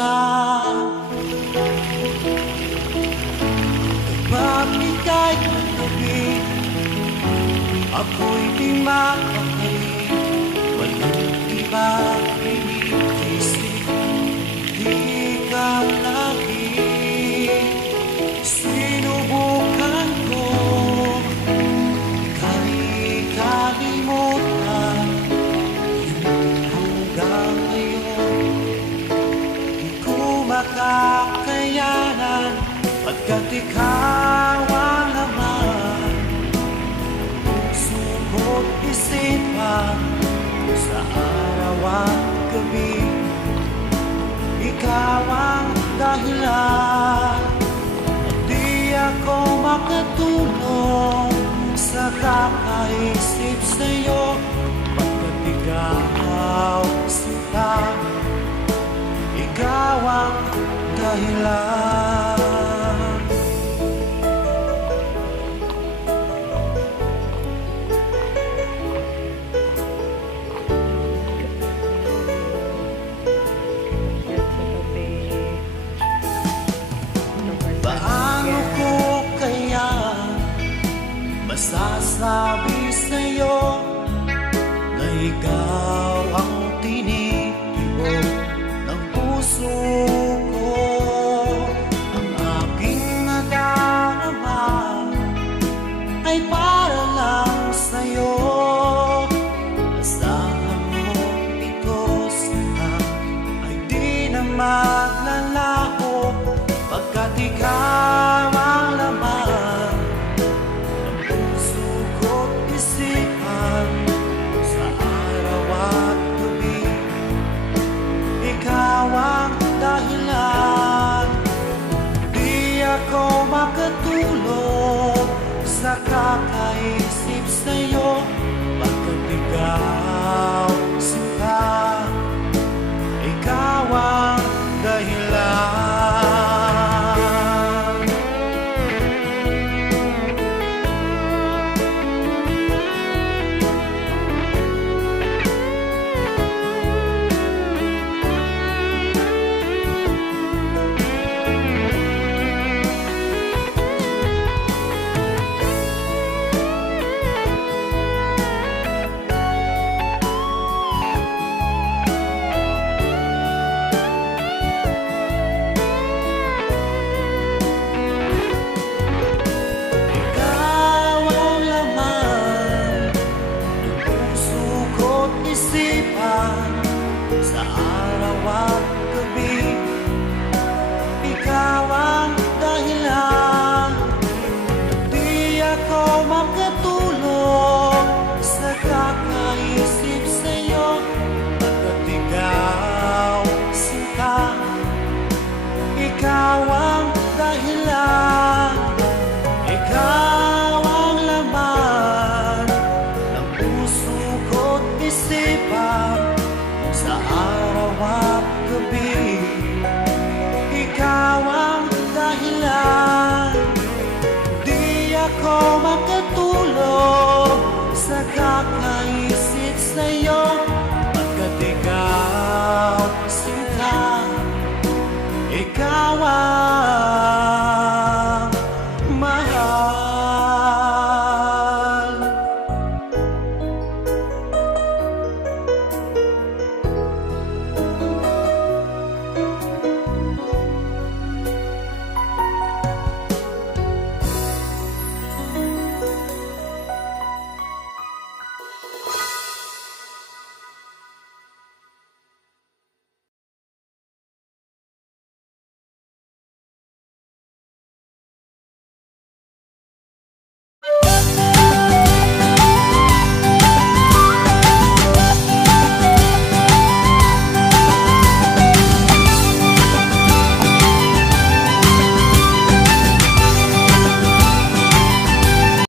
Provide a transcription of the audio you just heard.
ka. Kapag ika'y kagabi, ako'y di makakali. Walang iba iniisip, di ka lagi. Sinubukan ko ika'y kalimutan, hanggang ngayon di ko makakayanan. Pagkat ikaw ang laman, puso ko't isipan, sa araw at gabi. Ikaw ang dahilan, at di ako makatulog sa kakaisip sa'yo. Pagkat ikaw sinta, ikaw ang dahilan. Paano ko kaya masasabi sa'yo na ikaw ang tinitibok ng puso ko? Ang aking nadarama ay para lang sa'yo. Asahan mo ito sana ay di na maglalaho. Pagkat ikaw ang laman ng puso ko't isipan, sa araw at gabi. Ikaw ang dahilan, di ako makatulog sa kakaisip sa'yo. Pagkat ikaw sinta, ikaw ang dahilan. Sa araw at gabi, ikaw ang dahilan, di ako makatulog sa kakaisip sa'yo. Pagkat ikaw sinta, ikaw ang dahilan, ikaw ang laman ng puso ko't isipan.